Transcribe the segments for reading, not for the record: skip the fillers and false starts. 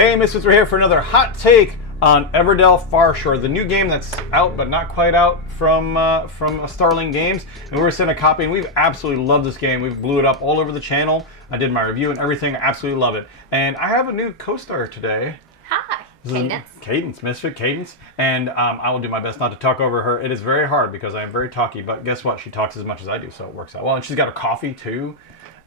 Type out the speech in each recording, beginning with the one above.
Hey, Misfits, we're here for another hot take on Everdell Farshore, the new game that's out but not quite out from Starling Games. And we were sent a copy, and we've absolutely loved this game. We've blew it up all over the channel. I did my review and everything. I absolutely love it. And I have a new co-star today. Hi, Kaydence. Kaydence, Misfit Kaydence. And I will do my best not to talk over her. It is very hard because I am very talky, but guess what? She talks as much as I do, so it works out well. And she's got a coffee too.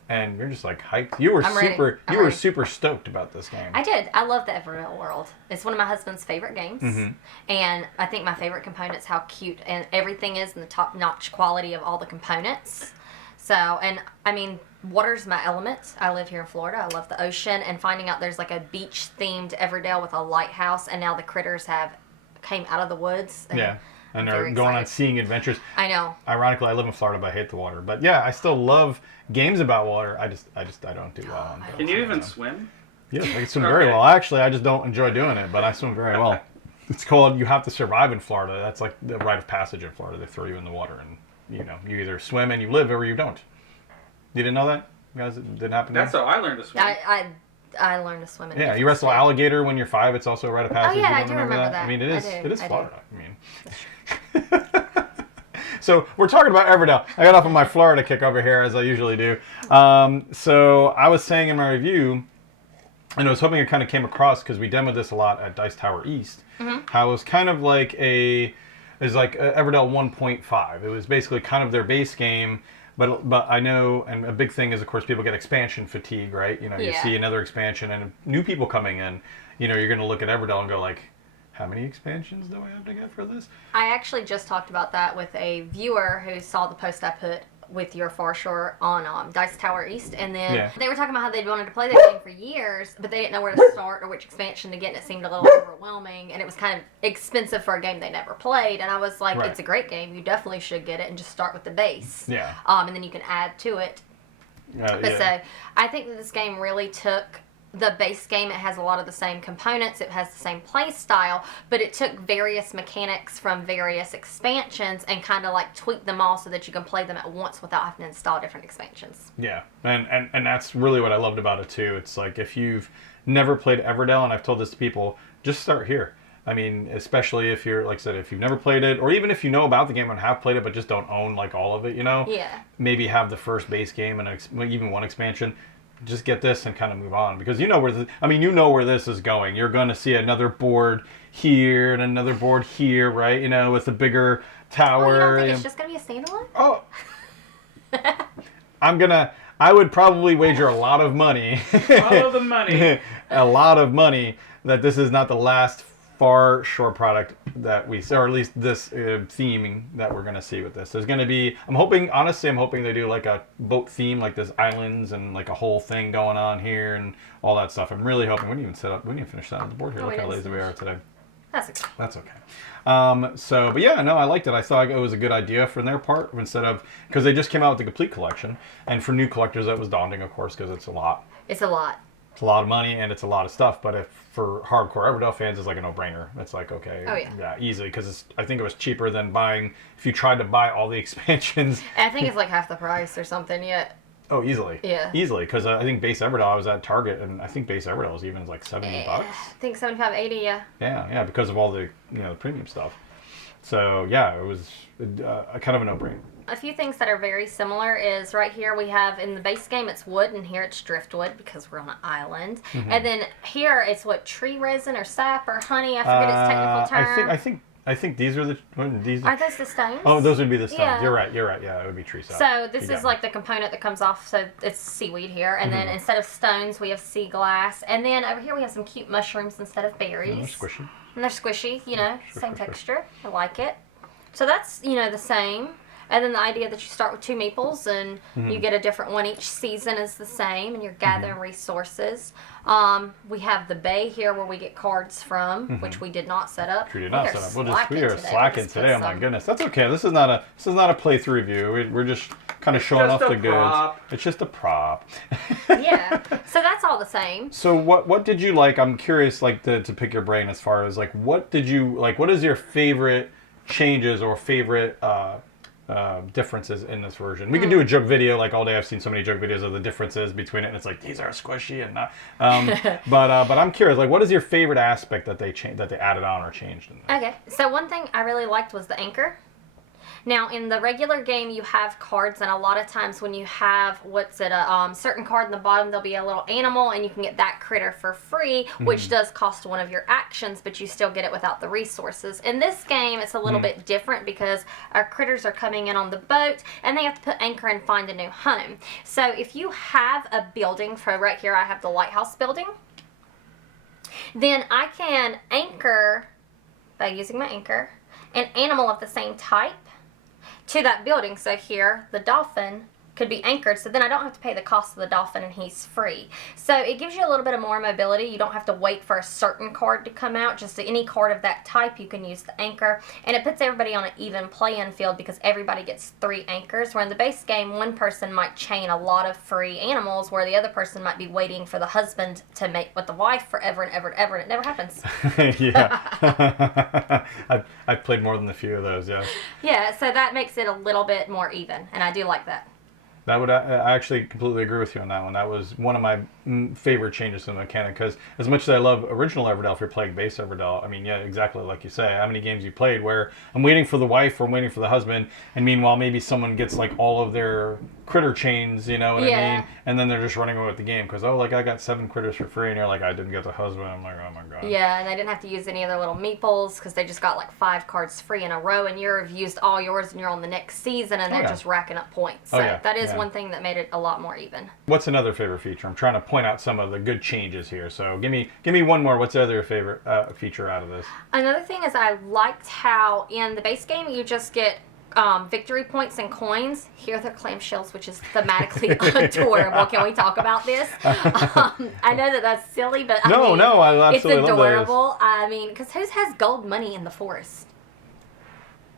And you're just like hyped. You were super stoked about this game. I did. I love the Everdell world. It's one of my husband's favorite games. Mm-hmm. And I think my favorite component is how cute and everything is, and the top-notch quality of all the components. So, and I mean, water's my element. I live here in Florida. I love the ocean, and finding out there's like a beach-themed Everdell with a lighthouse, and now the critters came out of the woods. Yeah. And they're going on seeing adventures. I know. Ironically, I live in Florida, but I hate the water. But yeah, I still love games about water. I don't do well. Can you even swim? Yeah, I can swim very well. Actually, I just don't enjoy doing it, but I swim very well. It's called You Have to Survive in Florida. That's like the rite of passage in Florida. They throw you in the water, and you either swim and you live, or you don't. You didn't know that? You guys, it didn't happen to you? That's how I learned to swim. I learned to swim in Yeah, you wrestle alligator when you're 5. It's also a rite of passage. Oh yeah, I do remember that. I mean, it is Florida. I mean. So we're talking about Everdell. I got off on my Florida kick over here, as I usually do. So I was saying in my review, and I was hoping it kind of came across because we demoed this a lot at Dice Tower East. Mm-hmm. How it was kind of like Everdell 1.5. It was basically kind of their base game. But I know, and a big thing is, of course, people get expansion fatigue, right? You see another expansion, and new people coming in, you're going to look at Everdell and go like, how many expansions do I have to get for this? I actually just talked about that with a viewer who saw the post I put with your Farshore on Dice Tower East, and then they were talking about how they'd wanted to play that game for years, but they didn't know where to start or which expansion to get, and it seemed a little overwhelming, and it was kind of expensive for a game they never played, and I was like, It's a great game, you definitely should get it, and just start with the base. Yeah. And then you can add to it. So I think that this game really took the base game. It has a lot of the same components, it has the same play style, but it took various mechanics from various expansions and kind of like tweaked them all so that you can play them at once without having to install different expansions. Yeah, and that's really what I loved about it too. It's like, if you've never played Everdell, and I've told this to people, just start here. I mean, especially if you're, like I said, if you've never played it, or even if you know about the game and have played it but just don't own like all of it, Yeah. Maybe have the first base game and even one expansion. Just get this and kind of move on, because you know where this is going. You're going to see another board here and another board here, right? With a bigger tower. Oh, you don't think it's just going to be a standalone? Oh, I would probably wager a lot of money. Follow the money. A lot of money that this is not the last Farshore product that we see, or at least this theming that we're going to see with this. There's going to be, I'm hoping they do like a boat theme, like there's islands and like a whole thing going on here and all that stuff. I'm really hoping. We didn't even finish that on the board here. Look how lazy we are today. That's okay. But yeah, no, I liked it. I thought it was a good idea from their part, because they just came out with the complete collection, and for new collectors that was daunting, of course, because it's a lot. It's a lot. It's a lot of money and it's a lot of stuff, but for hardcore Everdell fans, it's like a no-brainer. It's like, okay, easily, because I think it was cheaper than buying, if you tried to buy all the expansions. I think it's like half the price or something yet. Oh, easily. Yeah. Easily, because I think base Everdell, I was at Target, and I think base Everdell was even like $70. I think 75, 80, yeah. Yeah, because of all the the premium stuff. So yeah, it was a kind of a no-brainer. A few things that are very similar is right here we have, in the base game it's wood, and here it's driftwood because we're on an island. Mm-hmm. And then here it's tree resin or sap or honey, I forget its technical term. I think these are these. Are those the stones? Oh, those would be the stones. Yeah. You're right. Yeah, it would be tree sap. So this is like the component that comes off. So it's seaweed here, and then instead of stones we have sea glass, and then over here we have some cute mushrooms instead of berries. And they're squishy. And they're squishy. Same texture. I like it. So that's the same. And then the idea that you start with 2 meeples and you get a different one each season is the same, and you're gathering resources. We have the bay here where we get cards from, which we did not set up. We did not set up. We are slacking today. Oh my goodness, that's okay. This is not a playthrough review. We're just kind of showing off the goods. It's just a prop. Yeah. So that's all the same. So what did you like? I'm curious, like to pick your brain as far as like what did you like? What is your favorite changes or favorite differences in this version. We could do a joke video like all day. I've seen so many joke videos of the differences between it, and it's like these are squishy and not. But I'm curious, like, what is your favorite aspect that they added on or changed in this? Okay, so one thing I really liked was the anchor. Now, in the regular game, you have cards, and a lot of times when you have, a certain card in the bottom, there'll be a little animal, and you can get that critter for free, which does cost one of your actions, but you still get it without the resources. In this game, it's a little bit different because our critters are coming in on the boat, and they have to put anchor and find a new home. So if you have a building, for right here, I have the lighthouse building, then I can anchor, by using my anchor, an animal of the same type to that building. So here, the dolphin could be anchored, so then I don't have to pay the cost of the dolphin, and he's free. So it gives you a little bit of more mobility. You don't have to wait for a certain card to come out. Just any card of that type, you can use the anchor, and it puts everybody on an even playing field because everybody gets 3 anchors, where in the base game, one person might chain a lot of free animals, where the other person might be waiting for the husband to mate with the wife forever and ever and ever, and it never happens. Yeah. I've played more than a few of those, yeah. Yeah, so that makes it a little bit more even, and I do like that. I actually completely agree with you on that one. That was one of my favorite changes to the mechanic, because as much as I love original Everdell, if you're playing base Everdell, I mean, yeah, exactly like you say. How many games you played where I'm waiting for the wife or I'm waiting for the husband, and meanwhile maybe someone gets like all of their critter chains, you know what I mean? And then they're just running away with the game because, like, I got 7 critters for free, and you're like, I didn't get the husband. I'm like, oh my god. Yeah, and they didn't have to use any of their little meeples because they just got like 5 cards free in a row, and you've used all yours and you're on the next season, and they're just racking up points. So that is one thing that made it a lot more even. What's another favorite feature? I'm trying to point out some of the good changes here. So give me one more. What's the other favorite feature out of this? Another thing is I liked how in the base game you just get victory points and coins. Here they're clamshells, which is thematically adorable. Can we talk about this? I know that's silly, but I absolutely it's adorable. Love I mean, because who has gold money in the forest?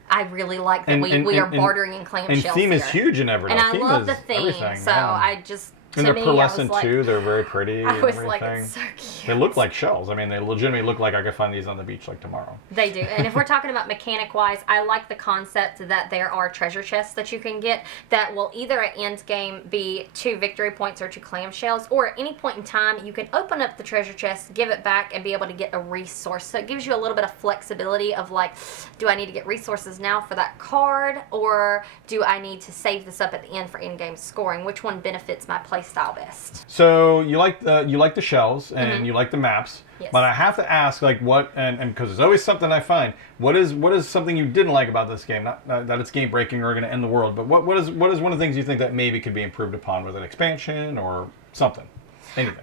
I really like that we are bartering in clamshells. And theme is huge in Everdell. And I love the theme. So I just. And they're pearlescent too. They're very pretty. I was like, it's so cute. They look like shells. I mean, they legitimately look like I could find these on the beach like tomorrow. They do. And if we're talking about mechanic-wise, I like the concept that there are treasure chests that you can get that will either at end game be 2 victory points or 2 clamshells, or at any point in time, you can open up the treasure chest, give it back, and be able to get a resource. So it gives you a little bit of flexibility of like, do I need to get resources now for that card, or do I need to save this up at the end for in-game scoring? Which one benefits my play style best? So you like the shells and you like the maps, yes. But I have to ask, like, what and because there's always something I find. What is something you didn't like about this game? Not that it's game breaking or going to end the world, but what is one of the things you think that maybe could be improved upon with an expansion or something? Anything?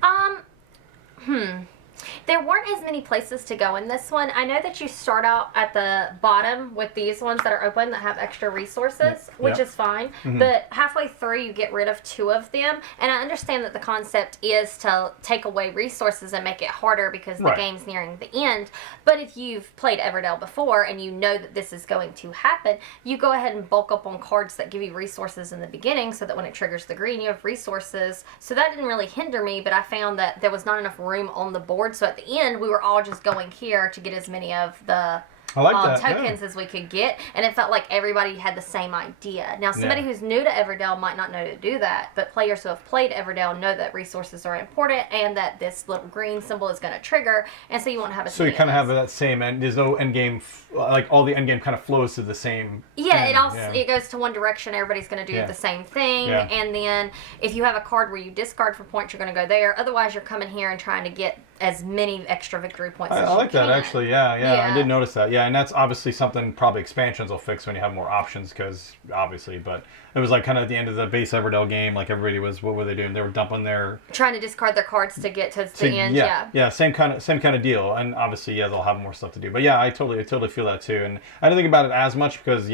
There weren't as many places to go in this one. I know that you start out at the bottom with these ones that are open that have extra resources, which is fine. But halfway through, you get rid of 2 of them. And I understand that the concept is to take away resources and make it harder because the game's nearing the end. But if you've played Everdell before and you know that this is going to happen, you go ahead and bulk up on cards that give you resources in the beginning so that when it triggers the green, you have resources. So that didn't really hinder me, but I found that there was not enough room on the board. So at the end, we were all just going here to get as many of the tokens as we could get, and it felt like everybody had the same idea. Now, somebody who's new to Everdell might not know to do that, but players who have played Everdell know that resources are important and that this little green symbol is going to trigger, and so you won't have So you kind of have that same end. There's no end game, like all the end game kind of flows to the same. Yeah, it goes to one direction. Everybody's going to do the same thing, and then if you have a card where you discard for points, you're going to go there. Otherwise, you're coming here and trying to get as many extra victory points as you can. I like that, actually. Yeah, I did notice that. Yeah, and that's obviously something probably expansions will fix when you have more options, because obviously, but it was like kind of at the end of the base Everdell game, like everybody was, what were they doing? They were dumping trying to discard their cards to get to the end. Yeah, same kind of deal. And obviously, they'll have more stuff to do. But yeah, I totally feel that too. And I didn't think about it as much because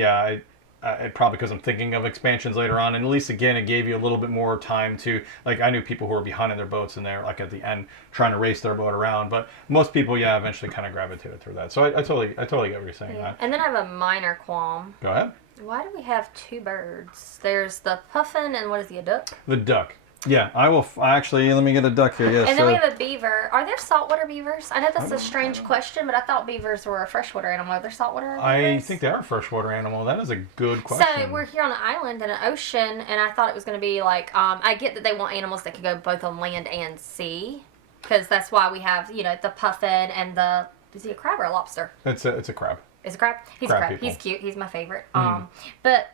probably because I'm thinking of expansions later on, and at least again it gave you a little bit more time to, like, I knew people who were behind in their boats and they're like at the end trying to race their boat around, but most people eventually kind of gravitated through that. So I totally get what you're saying. And then I have a minor qualm. Go ahead. Why do we have 2 birds? There's the puffin and what is he, a duck? The duck. Yeah, I will. Actually, let me get a duck here. Yes. And then we have a beaver. Are there saltwater beavers? I know that's a strange question, but I thought beavers were a freshwater animal. Are there saltwater beavers? I think they are a freshwater animal. That is a good question. So we're here on an island in an ocean, and I thought it was going to be like, I get that they want animals that can go both on land and sea, because that's why we have, the puffin and the, is he a crab or a lobster? It's a crab. Is a crab? He's Crab a crab. people. He's cute. He's my favorite. But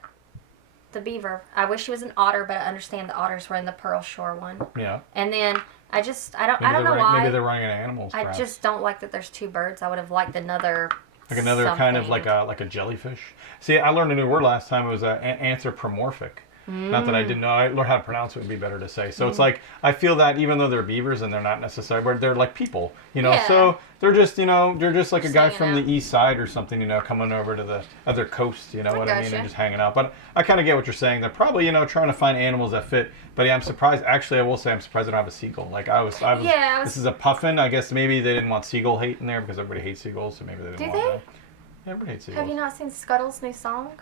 the beaver, I wish he was an otter, but I understand the otters were in the Farshore one. Yeah. And then I don't know Maybe why. they're running out of animals. I Perhaps. just don't like that there's two birds. I would have liked another. Like another kind of something. like a jellyfish. See, I learned a new word last time. It was anthropomorphic. Not that I didn't know. I learned how to pronounce it. Would be better to say. So it's like I feel that even though they're beavers and they're not necessarily, they're like people. Yeah. So they're just they're just like a guy hanging from out. the east side or something. Coming over to the other coast. You know what I mean? gotcha. And just hanging out. But I kind of get what you're saying. They're probably trying to find animals that fit. But yeah, I'm surprised. Actually, I will say I'm surprised I don't have a seagull. Like I was. Yeah, I was- This is a puffin. I guess maybe they didn't want seagull hate in there because everybody hates seagulls. So maybe they didn't Do want they? that. Yeah, everybody hates seagulls. Have you not seen Scuttle's new song?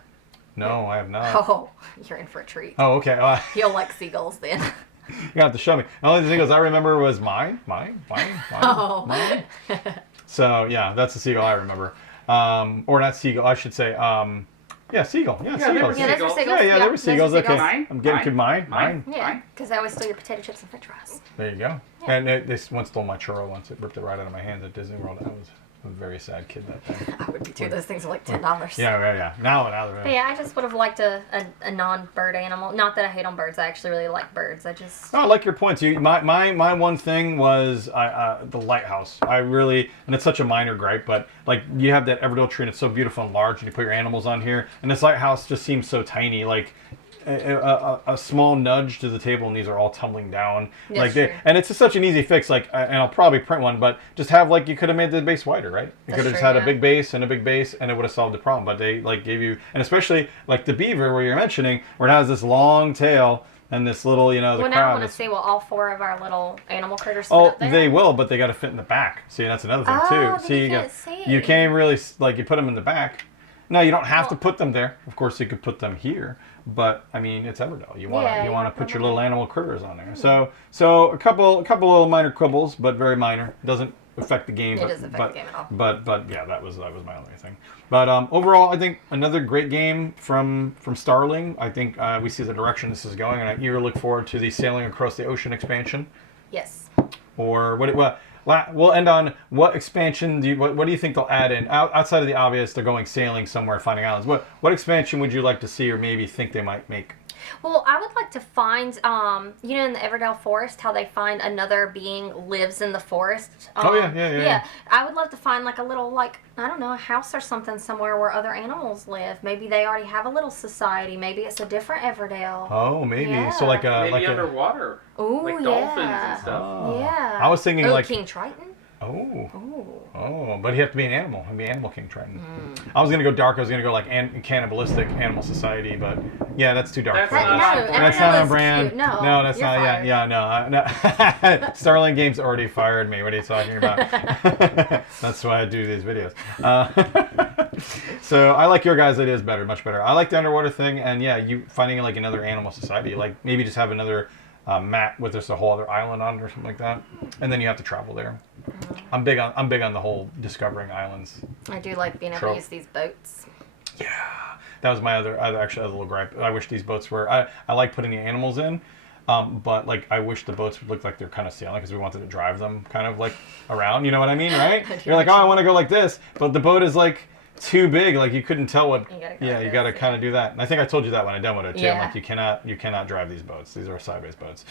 No, I have not. Oh, you're in for a treat. Oh, okay. You'll like seagulls then. You have to show me. The only seagulls I remember was mine. Oh. Mine. So yeah, that's the seagull I remember. Or not seagull. I should say. Yeah, seagull. Yeah, Yeah, they were seagulls. Yeah, those were Seagulls. seagulls. Yeah, there were those were seagulls. Okay, Mine? I'm getting to Mine? mine. Yeah, because I always steal your potato chips and french fries. There you go. Yeah. And this one stole my churro once. It ripped it right out of my hands at Disney World. I was a very sad kid that day. I would be too. Those things are like $10. Yeah. Now But they're. yeah, I just would have liked a non-bird animal. Not that I hate on birds. I actually really like birds. I just... Oh, I like your points. My one thing was the lighthouse. I really, and it's such a minor gripe, but like you have that Everdell tree and it's so beautiful and large, and you put your animals on here, and this lighthouse just seems so tiny. Like a small nudge to the table, and these are all tumbling down. That's true. And it's just such an easy fix. Like, and I'll probably print one, but just have you could have made the base wider, right? You That's could have just true, had yeah. a big base and a big base, and it would have solved the problem. But they gave you, and especially like the beaver where you're mentioning, where it has this long tail. And this little, the Well, now I crowd. want to is- see will all four of our little animal critters fit Oh, up there? they will, but they got to fit in the back. See, that's another thing Oh, too. then See, you can't you see. can't really you put them in the back. No, you don't have to Well- put them there. Of course, you could put them here, but I mean, it's Everdell. You want Yeah, you want to yeah, put your probably. little animal critters on there. So a couple little minor quibbles, but very minor. It doesn't affect the game. It but, doesn't affect but, the game at all. But yeah, that was my only thing. But overall, I think another great game from Starling. I think we see the direction this is going, and I eagerly look forward to the Sailing Across the Ocean expansion. Yes. Or we'll end on what expansion what do you think they'll add in outside of the obvious? They're going sailing somewhere, finding islands. What expansion would you like to see, or maybe think they might make? Well, I would like to find, in the Everdell forest, how they find another being lives in the forest. Oh, yeah. Yeah, I would love to find like a little, I don't know, a house or something somewhere where other animals live. Maybe they already have a little society. Maybe it's a different Everdell. Oh, maybe. Yeah. So like a Maybe like underwater. Ooh, Like yeah. dolphins and stuff. Oh. Yeah. I was thinking like King Triton? but you have to be an animal. He'd be Animal King Triton. I was gonna go dark. I was gonna go like cannibalistic Animal Society, but yeah, that's too dark. That's for not me. on No, brand. That's not Everdell on is brand. cute. No, that's you're not. fired. No. Starling Games already fired me. What are you talking about? That's why I do these videos. So I like your guys' ideas better, much better. I like the underwater thing, and yeah, you finding like another animal society, like maybe just have another map with just a whole other island on it or something like that, and then you have to travel there. I'm big on the whole discovering islands. I do like being able Trope. to use these boats. That was my other little gripe. I wish these boats were. I like putting the animals in, but like I wish the boats would look like they're kind of sailing because we wanted to drive them kind of like around. You know what I mean, right? You're like, oh, I want to go like this, but the boat is like too big. Like you couldn't tell what. You gotta go Yeah, like you this, got to yeah. kind of do that. And I think I told you that when I demoed it too. I'm Yeah. like, you cannot drive these boats. These are sideways boats.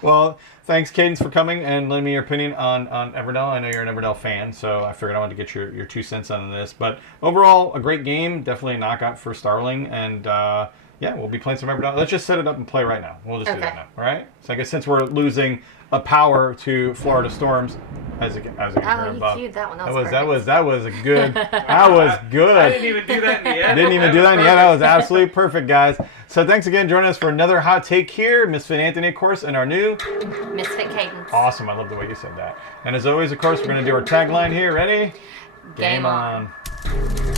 Well, thanks, Kaydence, for coming and letting me your opinion on Everdell. I know you're an Everdell fan, so I figured I wanted to get your 2 cents on this. But overall, a great game. Definitely a knockout for Starling. And yeah, we'll be playing some Everdell. Let's just set it up and play right now. We'll just do that Okay. now. All right? So I guess since we're losing a power to Florida Storms, as you can hear Oh, you above. cued that one. That That was was that was a good. That was good. I didn't even do that in the end. Didn't even do that yet. That was absolutely perfect, guys. So thanks again for joining us for another hot take here. Misfit Anthony, of course, and our new... Misfit Kaydence. Awesome. I love the way you said that. And as always, of course, we're going to do our tagline here. Ready? Game on. on.